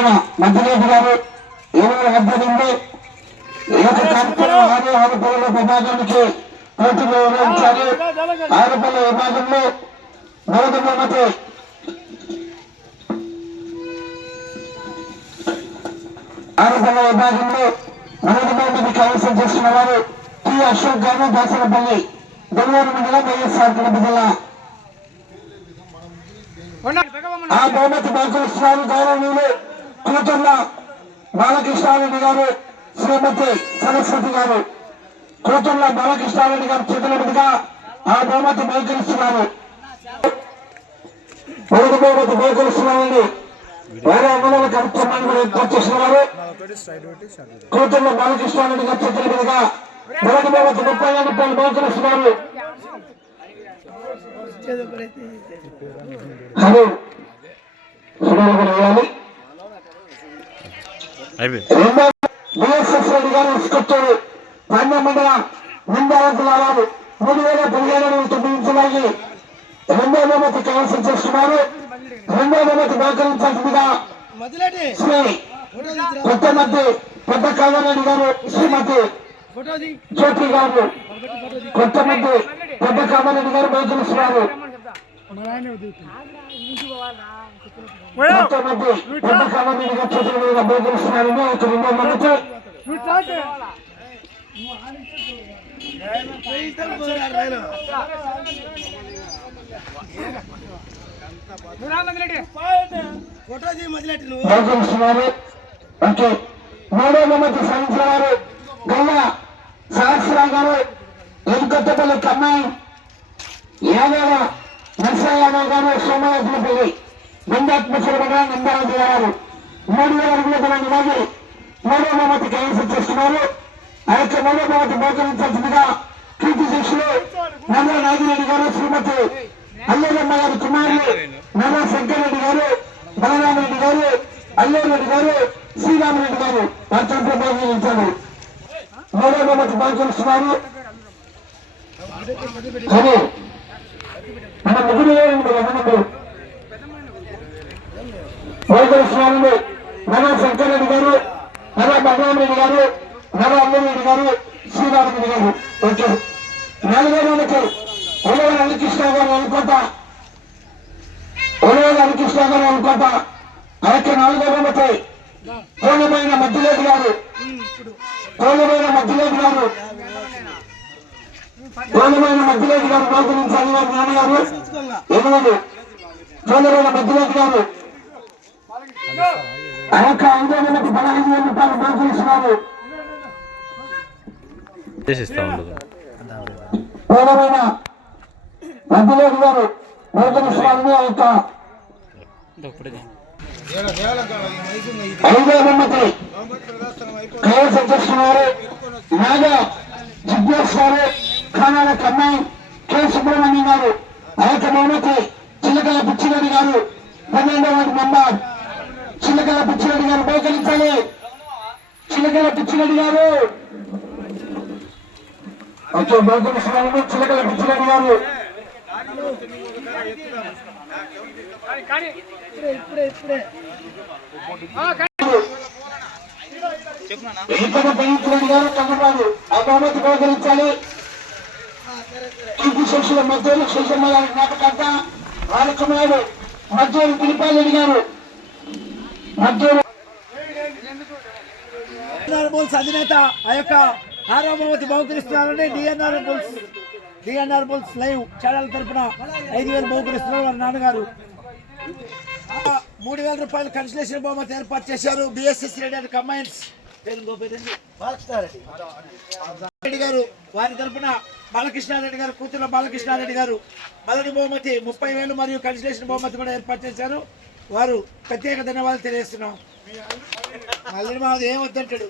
మూడవైన మధ్యరెడ్డి గారు ఏమైనా అభ్యర్థి ఏక కార్యక్రమం ఆరు ఆరు పనుల విభాగానికి పోటీలో నిర్వహించాలి ఆరు పనుల విభాగంలో మొదటి బహుమతి ఆరు పనుల విభాగంలో బహుమతి కైవసం చేస్తున్న వారు టి. అశోక్ గారు దాసరపల్లి బెంగళూరు మండలం వైఎస్ఆర్ కడప జిల్లా. ఆ బహుమతి బహుకరిస్తున్నారు గౌరవనీయులు కూతుర్ల బాలకృష్ణారెడ్డి గారు శ్రీమతి సరస్వతి గారు కూతుర్ల బాలకృష్ణారెడ్డి గారు చేతుల మీదుగా ఆ బహుమతి బహుకరిస్తున్నారు. మొదటి బహుమతి బహుకరిస్తున్నామండి వేరే అమలు కార్యక్రమాన్ని కూడా ఏర్పాటు చేస్తున్నారు. కూతుర్ల బాలకృష్ణారెడ్డి గారు చేతుల మీదుగా మొదటి బహుమతి ముప్పై ఐదు రూపాయలు బహుకరిస్తున్నారు. హలో. సుమారు కూడా వేయాలి. బిఎస్ఎస్ రెడ్డి గారు ఇసుకొచ్చారు మండలం నిందాలకు వారు మూడు వేల పదిహేను వందల తొమ్మిది నిమిషాలకి రెండో బహుమతి కైవసం చేస్తున్నారు రెండో బహుకరించాల్సిందిగా మొదలెట్టి శ్రీ ఫోటో తీద్దురా. కొత్త మధ్య పెద్ద కామారెడ్డి గారు శ్రీమతి జ్యోతి గారు పెద్ద కామారెడ్డి గారు బహుకరిస్తున్నారు ఫోటో తీ మొదలెట్టి నువ్వు ఓకే మూడో సాధించిన వారు గల్ల సహస్రావు గారు ఎన్కొత్తపల్లి కమ్మాయి యాదవ నరసయ్య యాదవ్ గారు సోమయాజులపల్లి బండాత్మచుల కూడా నందరాజు గారు. మూడు వేల అడుగుల దూరం లాగి మూడో బహుమతి కైవసం చేస్తున్నారు. ఆ యొక్క మూడో బహుమతి బహుకరించాల్సిందిగా కీర్తి శిష్యులు నల్ల నాగిరెడ్డి గారు శ్రీమతి అల్లూరమ్మ గారి కుమారులు నల్ల శంకరెడ్డి గారు బలరామరెడ్డి గారు అల్లూరెడ్డి గారు శ్రీరామరెడ్డి గారు వారితో బహుకరించారు మూడో బహుమతి బహుకరిస్తున్నారు కానీ మన ముగ్గురు ఎవరండి బహుకరిస్తున్నారు నల్ల శంకరెడ్డి గారు నల్ల బలరామరెడ్డి గారు నల్ల అల్లేరెడ్డి గారు శ్రీరామరెడ్డి గారు ఓకే నాలుగో బహుమతి ఉలవ హరికృష్ణ గారు అనుకుంటా. ఉలవలు హరికృష్ణ గారు అనుకుంటా. అలాగే నాలుగో బహుమతి కోలమైన మధ్యలేటి గారు. కోలమైన మధ్యలేటి గారు. కోలమైన మధ్యలేటి గారు బహుకరించాలి వారి నాన్నగారు. ఎనిమిది కోలమైన మధ్యలేటి గారు ఆ యొక్క ఐదో పదహైదు వేల రూపాయలు కోలమైన మధ్యలేటి గారు బహుకరిస్తున్నారని ఆ యొక్క ఐదో బహుమతి కైవసం చేస్తున్నారు. నాగా జిజ్ఞాస్ ఖానాల కమ్మాయి కె. సుబ్రహ్మణ్యం గారు ఆ యొక్క బహుమతి చిలకల పిచ్చిరెడ్డి గారు పన్నెండవ వార్డు మెంబర్. చిలకల పిచ్చిరెడ్డి గారు బహుకరించాలి. చిలకల పిచ్చిరెడ్డి గారు. ఓకే పిచ్చిరెడ్డి గారు. ఇక్కడ పెయించురెడ్డి గారు కన్నబాబు ఆ బహుమతి బహుకరించాలి. కీర్తి శిక్షుల మధ్యలో శేషమ్మ గారి జ్ఞాపకార్థ వారి మధ్యలో పిలిపాలరెడ్డి గారు మధ్యలో డిఎన్ఆర్ అధినేత ఆ యొక్క ఆరో బహుకరిస్తున్నారని DNR bulls DNR bulls live channel తరఫున ఐదు వేలు బహుకరిస్తున్నారు వారి నాన్నగారు. మూడు వేల రూపాయలు కన్సలేషన్ బహుమతి ఏర్పాటు చేశారు BSS Reddy and combines Reddy గారు వారి తరఫున బాలకృష్ణారెడ్డి గారు కూతురు బాలకృష్ణారెడ్డి గారు. మొదటి బహుమతి ముప్పై వేలు మరియు కన్సిలేషన్ బహుమతి కూడా ఏర్పాటు చేశారు. వారు ప్రత్యేక ధన్యవాదాలు తెలియజేస్తున్నాం. మళ్ళీ మాది ఏమొద్దంటాడు